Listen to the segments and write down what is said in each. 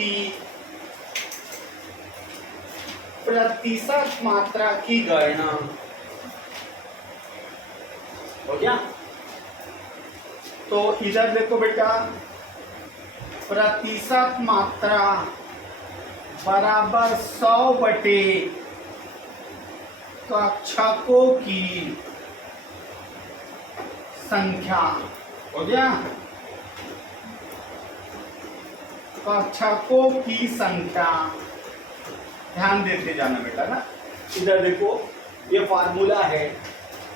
की प्रतिशत मात्रा की गणना। हो गया? तो इधर देखो बेटा, प्रतिशत मात्रा बराबर 100 बटे कक्षकों की संख्या। हो गया? कक्षकों की संख्या, ध्यान देते जाना बेटा ना। इधर देखो, ये फार्मूला है,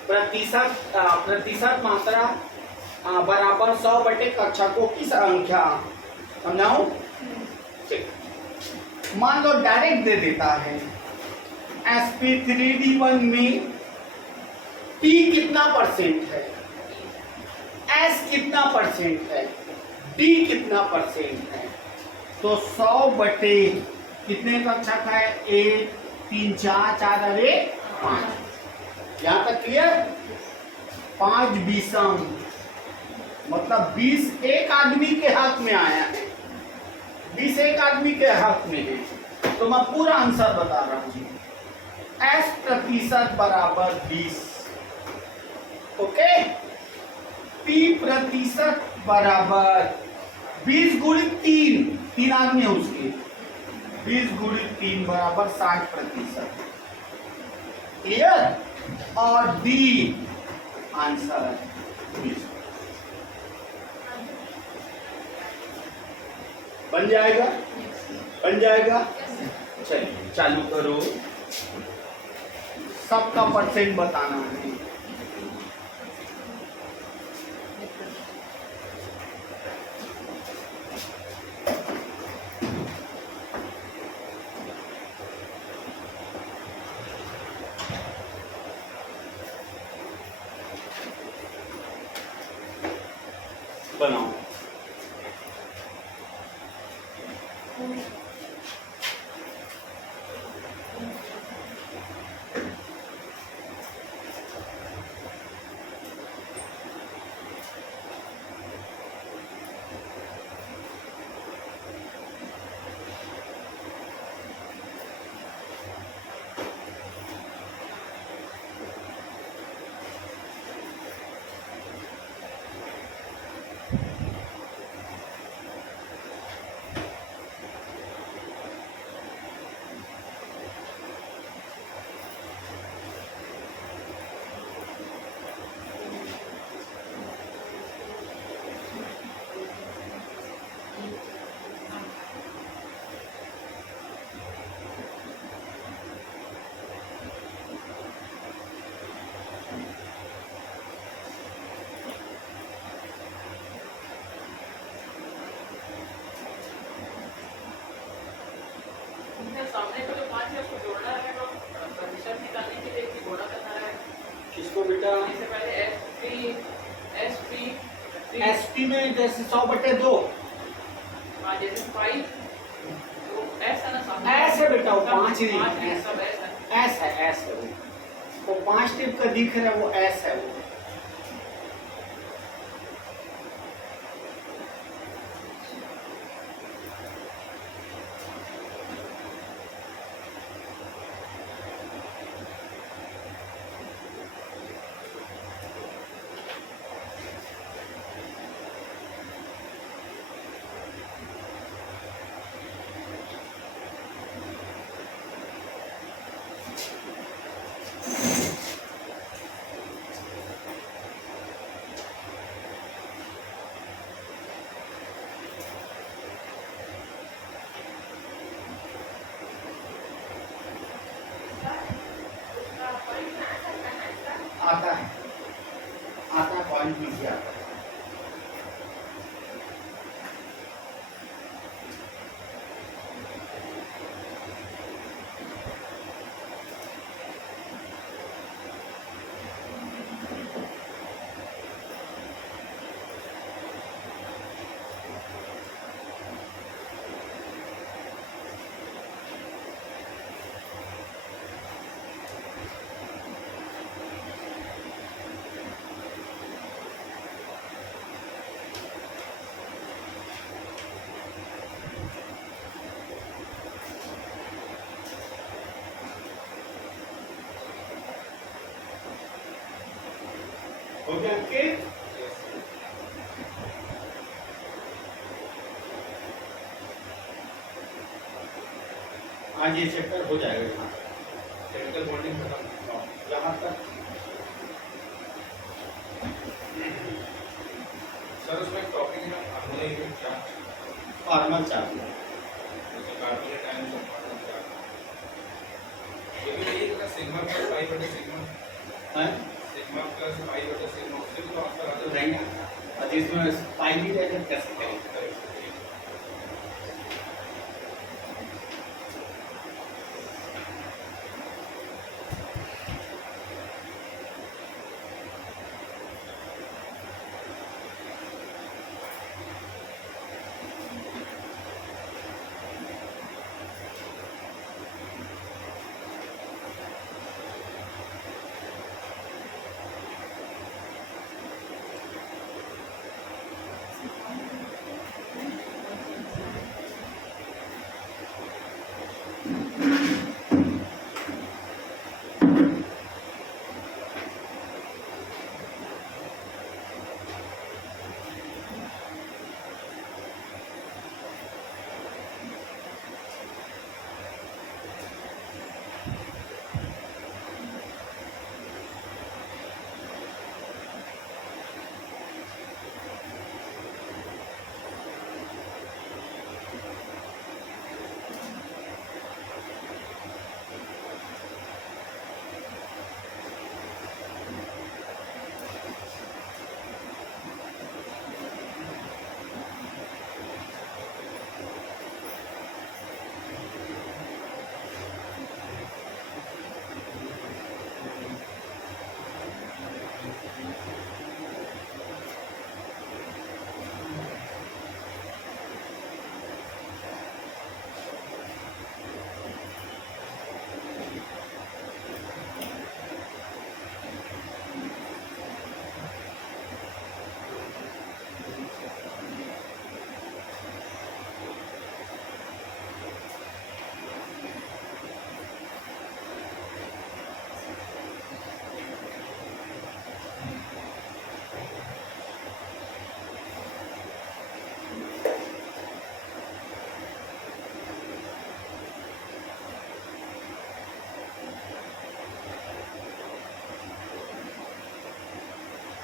प्रतिशत मात्रा बराबर 100 बटे कक्षकों की संख्या। समझाऊं? मान लो डायरेक्ट दे देता है, sp3d1 में p कितना परसेंट है, s कितना परसेंट है, d कितना परसेंट है। तो 100 बटे कितने कक्षक है, 1 3 4 4 अरे 5। यहां तक क्लियर? 5 बीसम मतलब 20 एक आदमी के हाथ में आया है, 20 एक आदमी के हाथ में है। तो मैं पूरा आंसर बता रहा हूं, s प्रतिशत बराबर 20। ओके, p प्रतिशत बराबर 20 गुणित 3 आदमी है उसके, 20 गुणित 3 बराबर 60%। क्लियर? और b आंसर है 20। बन जाएगा? बन जाएगा? चलिए चालू करो, सबका परसेंट बताना है। बनाओ। सामने को जो 5 है उसको जोड़ना है, तो प्रतिशत निकालने के लिए गुणा करना है। किसको बेटा? इससे पहले SP में जैसे 100 बटे 2, जैसे 5 तो S है ना, सामने S है बेटा, वो 5 ही है, सब S है। S है वो 5 टिप का दिख रहा है, वो S है वो। गया अंकित? आज ये चैप्टर हो जाएगा यहाँ केमिकल बॉन्डिंग खत्म। यहाँ तक। सर उसमें एक टॉपिक है हार्मोनिक चार्ज, फॉर्मल चार्ज जैसे कार्बोनेट आयन से फॉर्मल चार्ज। ये भी यही है सिग्मा प्लस पाई बटे सिग्मा है सिग्मा प्लस पाई बटे सिग्मा, उससे भी तो आंसर आता है। नहीं और इसमें पाई भी जाकर कैसे करें?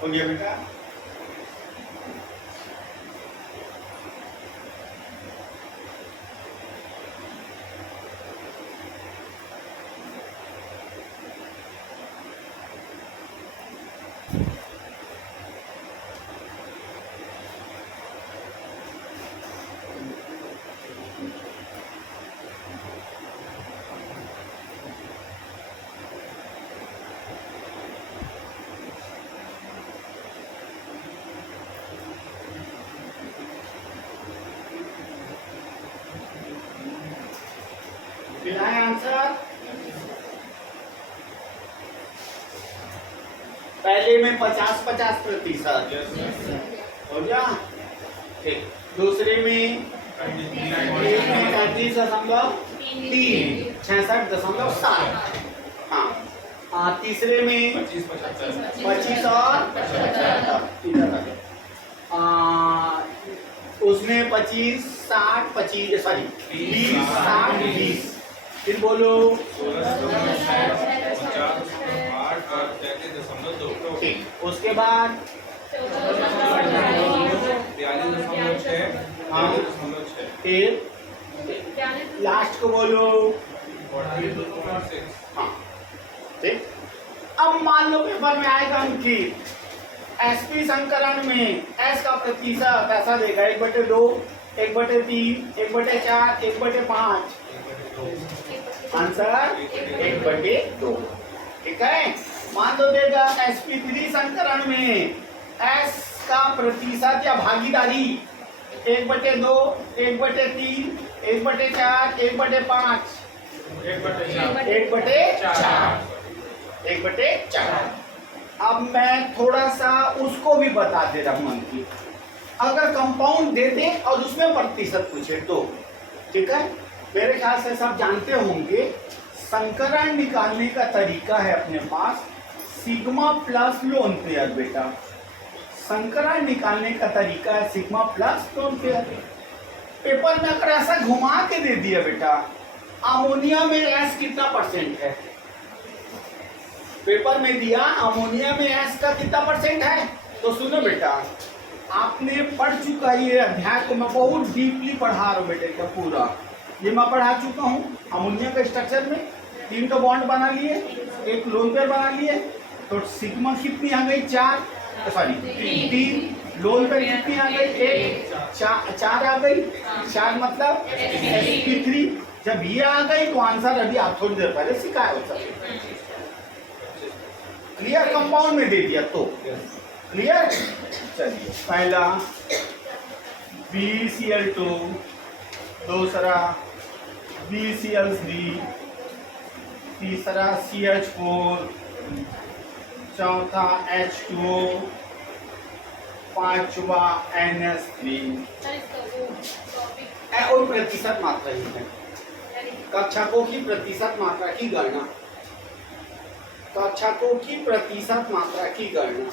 हो गया बेटा? मिलाए आंसर? पहले में 50-50% हो गया। ठीक, दूसरे में 33.3, 66.7। हाँ, तीसरे में 25 और 75। उसमें 25, 60, 25 सॉरी 20, 60, 20। फिर बोलो 8 ठीक। उसके बाद 42.6 फिर लास्ट को बोलो 42.6। हाँ ठीक। अब मान लो पेपर में आएगा अंकित एसपी संकरण में एस का प्रतिशत ऐसा देगा 1/2, 1/3, 1/4, 1/5। आंसर 1/2। ठीक है। मान लो देगा sp3 संकरण में s का प्रतिशत या भागीदारी 1/2, 1/3, 1/4, 1/5। 1/4। अब मैं थोड़ा सा उसको भी बता दे रहा हूँ अंकित, अगर कंपाउंड दे दे और उसमें प्रतिशत पूछे तो। ठीक है, मेरे ख्याल से सब जानते होंगे संकरण निकालने का तरीका है अपने पास सिग्मा प्लस लोन पेयर बेटा। संकरण निकालने का तरीका है sigma plus tone pair. Paper में अगर ऐसा घुमा के दे दिया बेटा, अमोनिया में एस कितना परसेंट है, पेपर में दिया अमोनिया में एस का कितना परसेंट है, तो सुनो बेटा, आपने पढ़ चुका ये अध्याय को मैं बहुत डीपली पढ़ा रहा हूँ बेटे का पूरा, ये मैं पढ़ा चुका हूँ। अमोनिया के स्ट्रक्चर में 3 तो बॉन्ड बना लिए, एक लोन पेयर बना लिए, तो सिग्मा कितनी आ गई 4, सॉरी 3, लोन पेयर कितनी आ गई 1, 4 आ गई, 4 मतलब sp3। जब ये आ गई तो आंसर अभी आप थोड़ी देर पहले सिखाया हो सकते, क्लियर, कंपाउंड में दे दिया तो क्लियर। चलिए पहला BCl2, दूसरा BCl3, तीसरा CH4, चौथा H2O, पांचवा NS3। और प्रतिशत मात्रा ही है, कक्षकों की प्रतिशत मात्रा की गणना, कक्षकों की प्रतिशत मात्रा की गणना।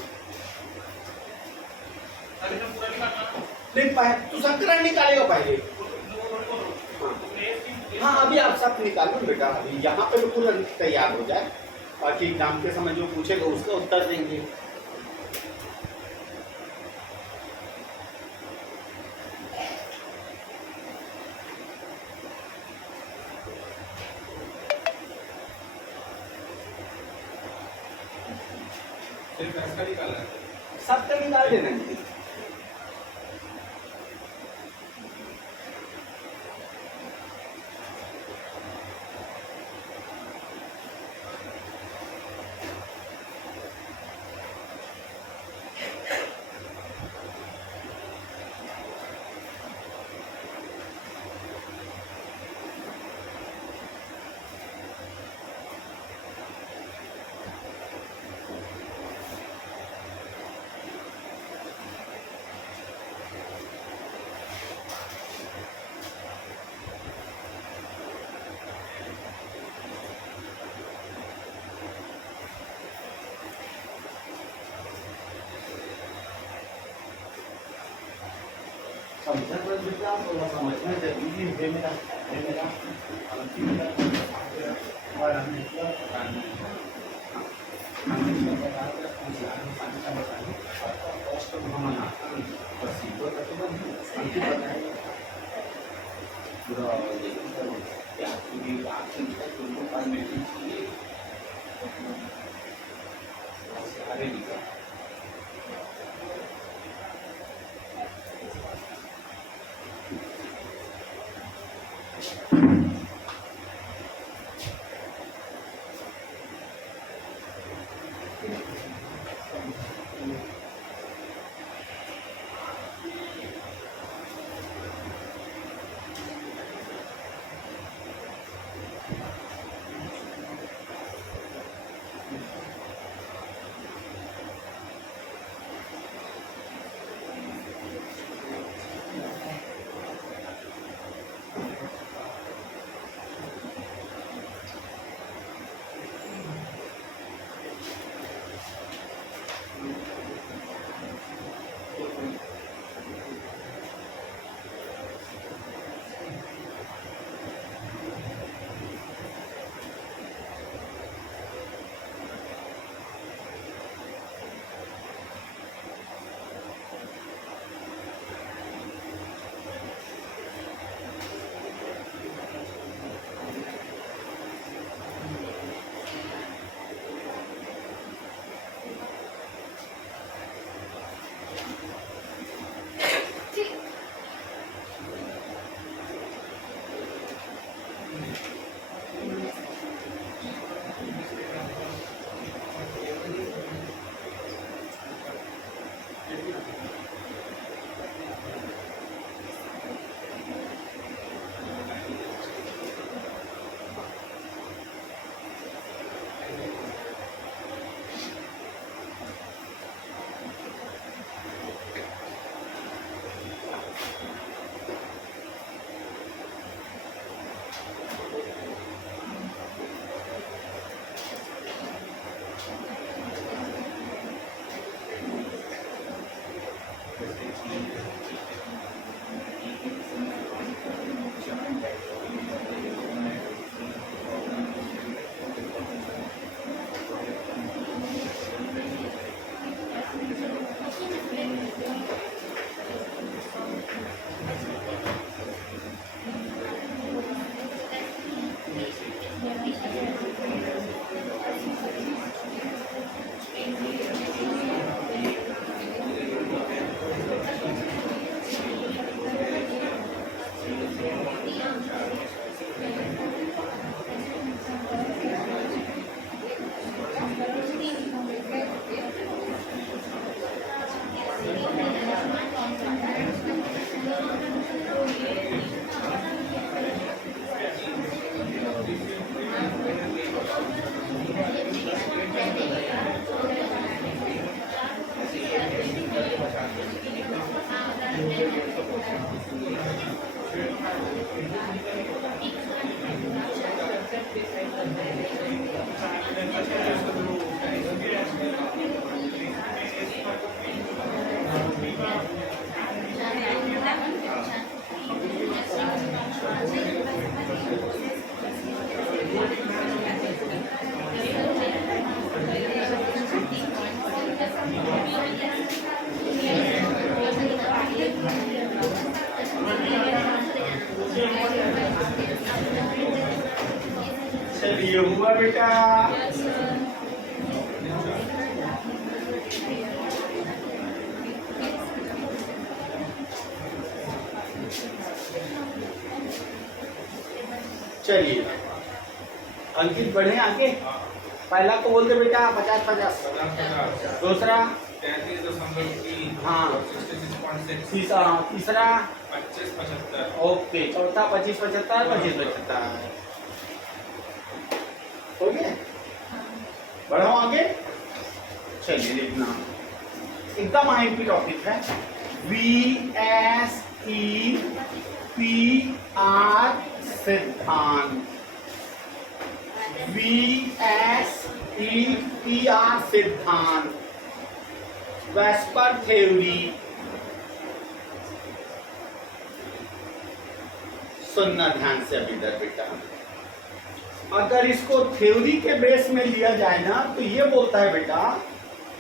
नहीं तू संकरण निकालेगा पहले। हाँ अभी आप सब निकालो बेटा, अभी यहाँ पे तो पूरा तैयार हो जाए, बाकी एग्जाम के समय जो पूछेगा उसका उत्तर देंगे। सिर्फ इसका निकाला है। सबका निकाल देना। समझा पर बेटा, थोड़ा समझना जरूरी है मेरा, अंतिम और हमने चलिए हुआ बेटा। चलिए अंकित बढ़े आगे। पहला को बोल दे बेटा 50-50। दूसरा 33.3 हाँ। और 66.6 तीसरा 25.75 ओके। चौथा 25-75 25-75 हो गया। बढ़ो आगे। चलिए देखना एकदम आईएमपी टॉपिक है। VSEPR सिद्धांत। VSEPR सिद्धांत, वेस्पर थ्योरी। सुनना ध्यान से अभी इधर बेटा। अगर इसको थ्योरी के बेस में लिया जाए ना तो ये बोलता है बेटा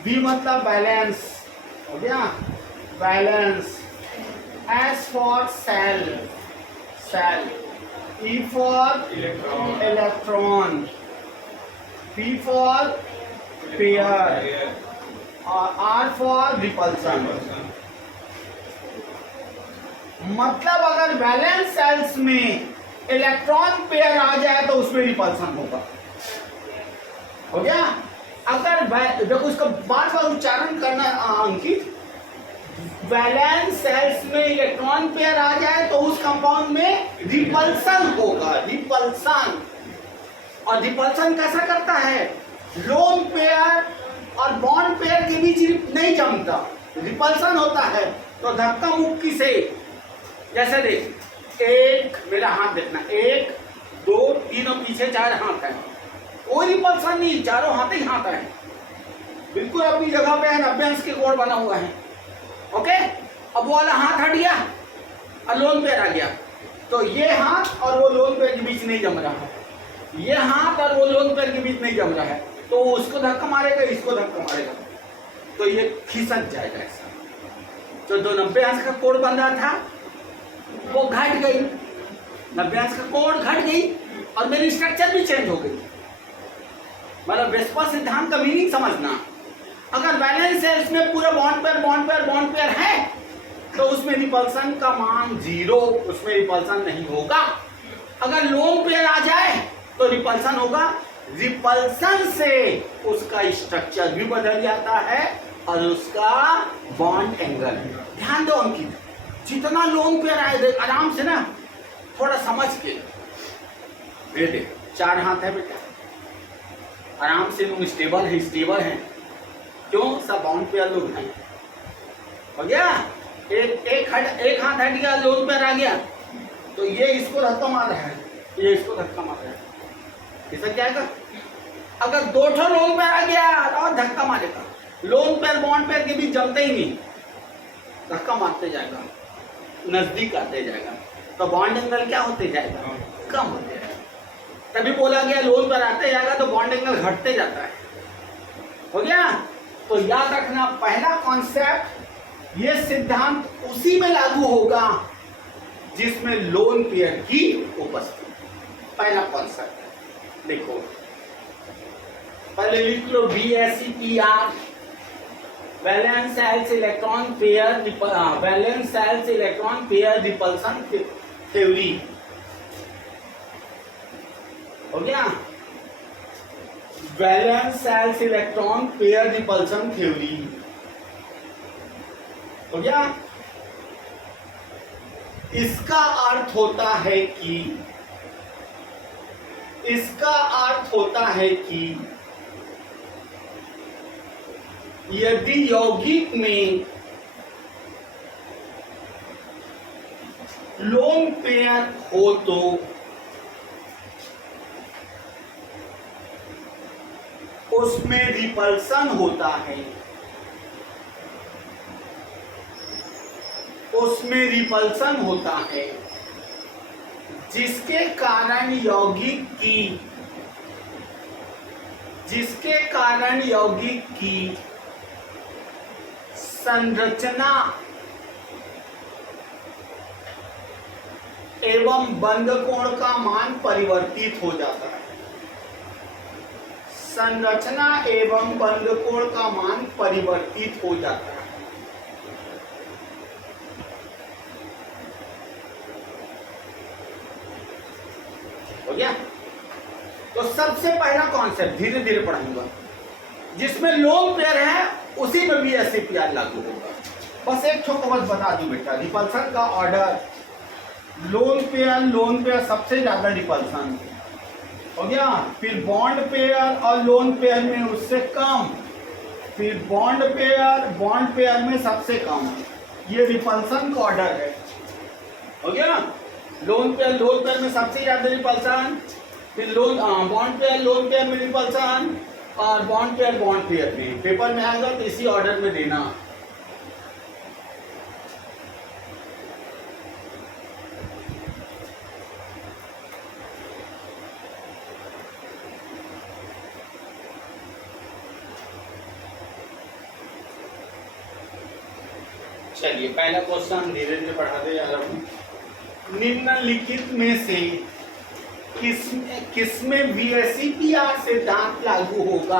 V मतलब बैलेंस हो गया, balance. S for shell, shell. E for electron electron. P for pair और R फॉर रिपल्सन। मतलब अगर वैलेंस सेल्स में इलेक्ट्रॉन पेयर आ जाए तो उसमें रिपल्सन होगा। हो गया। अगर देखो इसका बार बार उच्चारण करना अंकित। वैलेंस सेल्स में इलेक्ट्रॉन पेयर आ जाए तो उस कंपाउंड में रिपल्सन होगा, रिपल्सन। और रिपल्सन कैसा करता है? लोन पेयर और बॉन्ड पेयर के बीच नहीं जमता, रिपल्सन होता है। तो धक्का मुक्की से जैसे देख, एक मेरा हाथ देखना, 1 2 3 और पीछे 4 हाथ है, कोई रिपल्सन नहीं, चारों हाथ ही हाथ है, बिल्कुल अपनी जगह पे है, 90 अंश के कोण बना हुआ है। ओके। अब वो वाला हाथ हट गया और लोन पेयर आ गया तो ये हाथ और वो लोन पेयर के बीच नहीं जम रहा है, ये हाथ और वो लोन पेयर के बीच नहीं जम रहा है, तो उसको धक्का मारेगा, इसको धक्का मारेगा, तो ये खिसक जाएगा ऐसा। तो जो 90 अंश का कोण बन रहा था वो घट गई, 90 अंश का कोण घट गई और मेरी स्ट्रक्चर भी चेंज हो गई। मतलब वेस्पर सिद्धांत का मीनिंग समझना। अगर वैलेंस सेल्स में पूरे बॉन्ड पेयर है तो उसमें रिपल्सन का मान 0, उसमें रिपल्सन नहीं होगा। अगर लोन पेयर आ जाए तो रिपल्सन होगा। रिपल्सन से उसका स्ट्रक्चर भी बदल जाता है और उसका बॉन्ड एंगल। ध्यान दो अंकित, जितना लोन पेयर आए देख आराम से ना, थोड़ा समझ के। देख 4 हाथ है बेटा, आराम से लोग स्टेबल है, स्टेबल है। क्यों? सब बाउंड पेयर लोग हैं। हो गया। एक हाथ हट गया, लोन पेयर आ गया तो ये इसको धक्का मार रहा है, ये इसको धक्का मार रहा है, खिसक जाएगा। अगर 2 ठो लोन पेयर आ गया और धक्का मारेगा, लोन पेयर बॉन्ड पेयर के बीच जमते ही नहीं, धक्का मारते जाएगा, नजदीक आते जाएगा, तो बॉन्ड एंगल क्या होते जाएगा? कम होते जाएगा। तभी बोला गया लोन पेयर आते जाएगा तो बॉन्ड एंगल घटते जाता है। हो गया। तो याद रखना पहला कॉन्सेप्ट, ये सिद्धांत उसी में लागू होगा जिसमें लोन पेयर की उपस्थिति। पहला कॉन्सेप्ट देखो, पहले लिख लो VSEPR, valence shell electron pair, valence shell electron pair repulsion theory. हो गया। Valence shell electron pair repulsion theory हो गया। इसका अर्थ होता है कि, इसका अर्थ होता है कि यदि यौगिक में लोन पेयर हो तो उसमें रिपल्सन होता है, उसमें रिपल्सन होता है, जिसके कारण यौगिक की संरचना एवं बंध कोण का मान परिवर्तित हो जाता है। संरचना एवं बंध कोण का मान परिवर्तित हो जाता है। हो गया? तो सबसे पहला कॉन्सेप्ट धीरे धीरे पढ़ाऊंगा, जिसमें लोन पेयर है उसी में भी SCPR लागू होगा। बस एक छोटा बस बता दूं बेटा, रिपल्सन का ऑर्डर, लोन पेयर सबसे ज्यादा रिपल्सन हो गया, फिर बॉन्ड पेयर और लोन पेयर में उससे कम, फिर बॉन्ड पेयर में सबसे कम। ये रिपल्सन का ऑर्डर है। हो गया? लोन पेयर में सबसे ज्यादा रिपल्सन, फिर बॉन्ड पेयर में रिपल्सन, और बॉन्ड पेयर में। पेपर में आएगा तो इसी ऑर्डर में देना। चलिए पहला क्वेश्चन धीरे धीरे बढ़ाते जा रहा हूं। निम्नलिखित में से किसमें VSEPR सिद्धांत लागू होगा?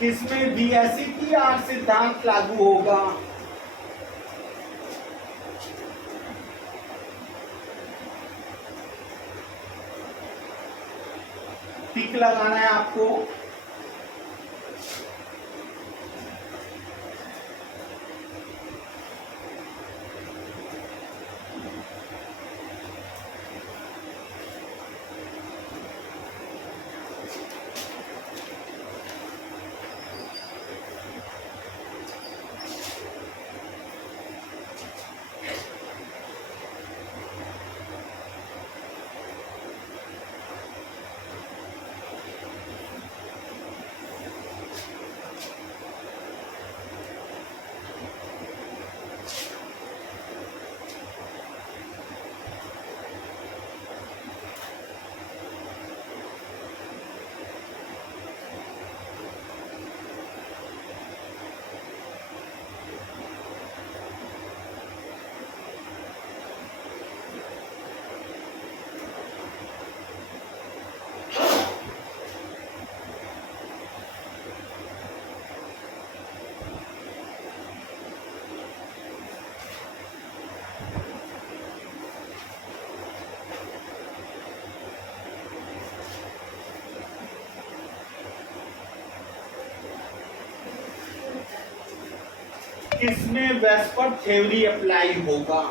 किसमें VSEPR सिद्धांत लागू होगा? टिक लगाना है आपको। किसमें वेस्पर थ्योरी अप्लाई होगा?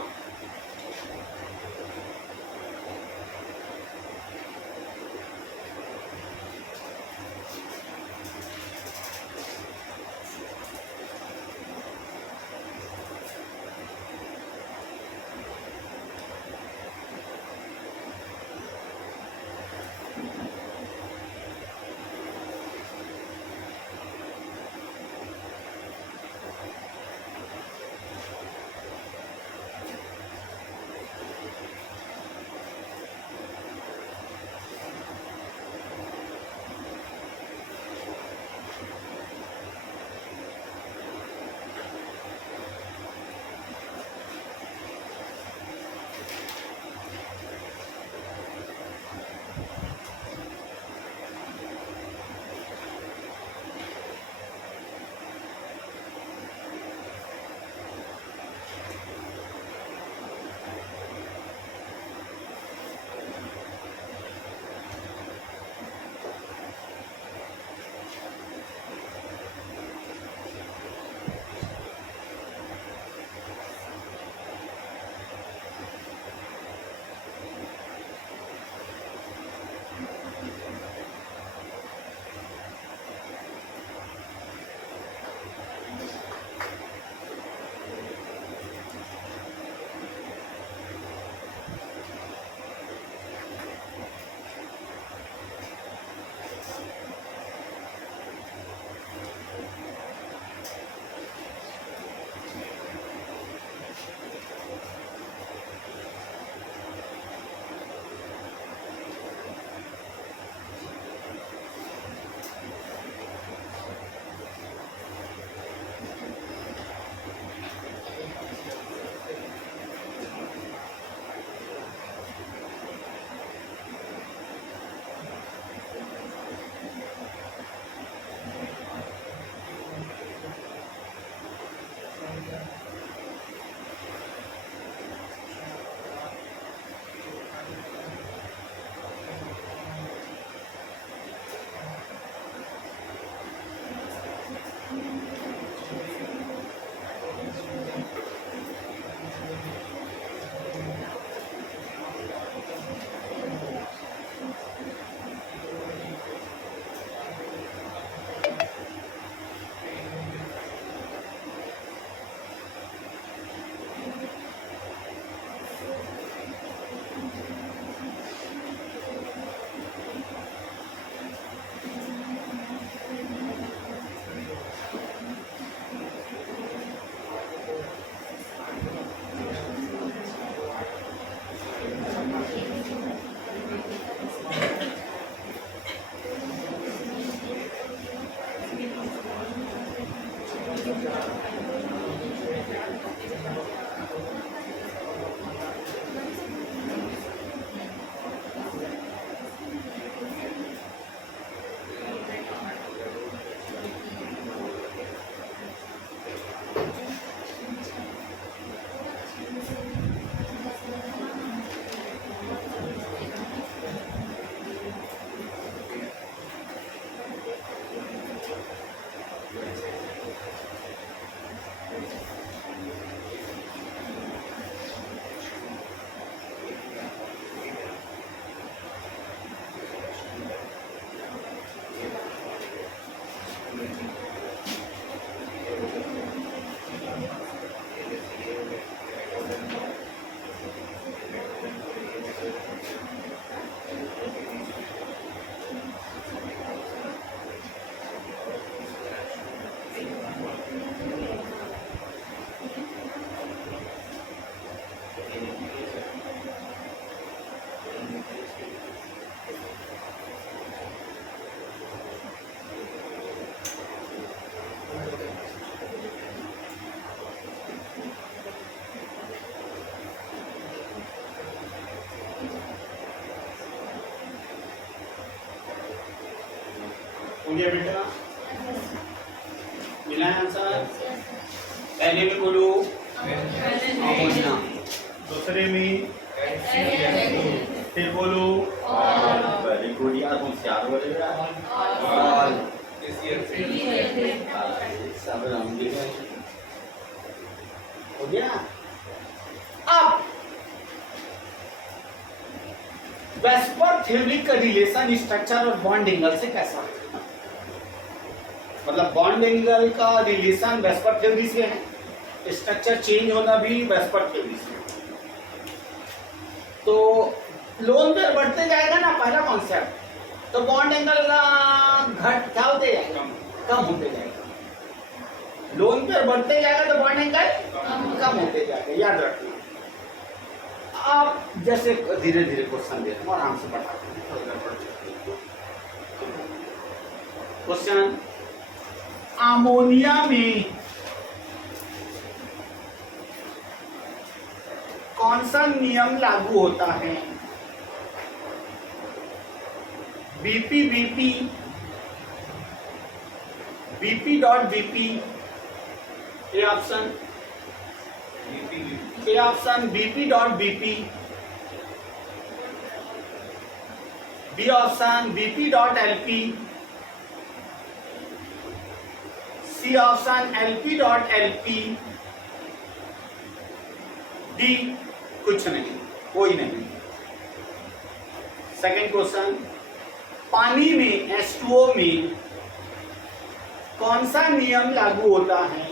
गया बेटा? मिला है आंसर? पहले में बोलो अमोनिया, दूसरे में फिर बोलो वेरी गुड यार, होशियार हो रहे यार। सब राउंड हो गया। अब वेस्पर थ्योरी का रिलेशन स्ट्रक्चर और बॉन्ड एंगल से कैसा है? मतलब बॉन्ड एंगल का रिलेशन वेस्पर थ्योरी से है, स्ट्रक्चर चेंज होना भी वेस्पर थ्योरी से। तो लोन पेयर बढ़ते जाएगा ना, पहला कॉन्सेप्ट, तो बॉन्ड एंगल घट क्या होते जाएगा? कम होते जाएगा। लोन पेयर बढ़ते जाएगा तो बॉन्ड एंगल कम होते जाएगा, याद रखना। आप जैसे धीरे धीरे क्वेश्चन देते हैं, आराम से बताते हैं। क्वेश्चन, अमोनिया में कौन सा नियम लागू होता है? BP BP BP dot BP, A option, A option BP dot BP, B option BP dot LP, C option LP dot LP, D कुछ नहीं, कोई नहीं। सेकेंड क्वेश्चन, पानी में H2O में कौन सा नियम लागू होता है?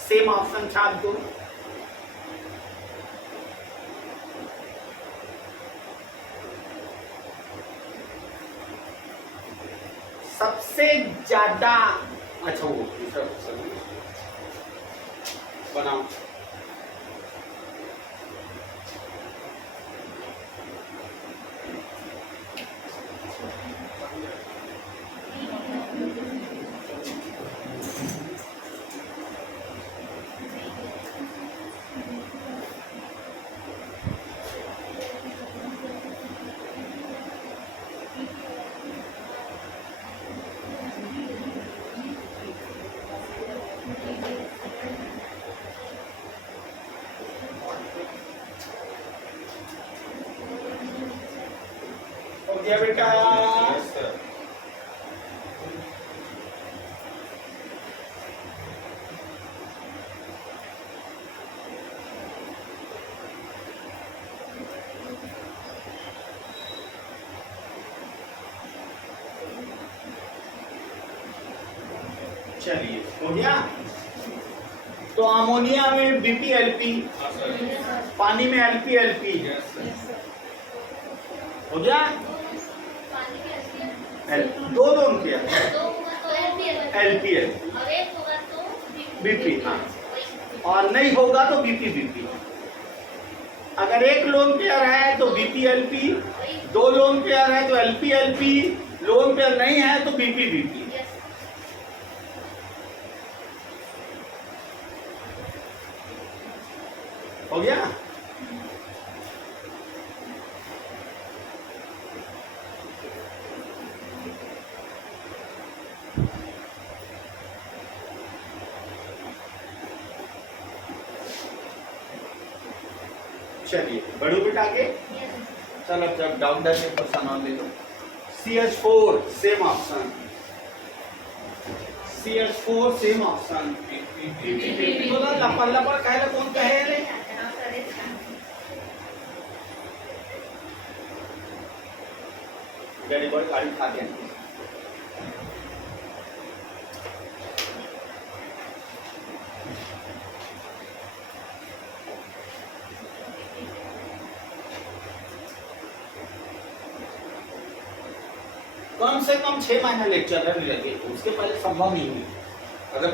सेम ऑप्शन छाप दो। सबसे ज्यादा, अच्छा वो दूसरा क्वेश्चन बनाओ। हो गया बेटा? Yes sir. चलिए, हो गया। तो अमोनिया में बीपीएलपी, हाँ सर। पानी में एलपीएलपी, यस सर। हो गया। दो लोन किया एलपीएल बीपी, हाँ, और नहीं होगा तो बीपी बीपी। अगर एक लोन पेयर है तो बीपीएलपी, दो लोन पेयर है तो एलपीएलपी, लोन पेयर नहीं है तो बीपी बीपी। हो गया। चलिए बढ़ो बेटा आगे। चलो जब डाउन डाल के क्वेश्चन और ले लो। CH4 same option, CH4 same option. तो ना लपड़ लपड़ कहे कौन कहे रे? गाड़ी बड़ी गाड़ी खा के कम से कम 6 महीना लेक्चर लगे, उसके पहले संभव नहीं है। अगर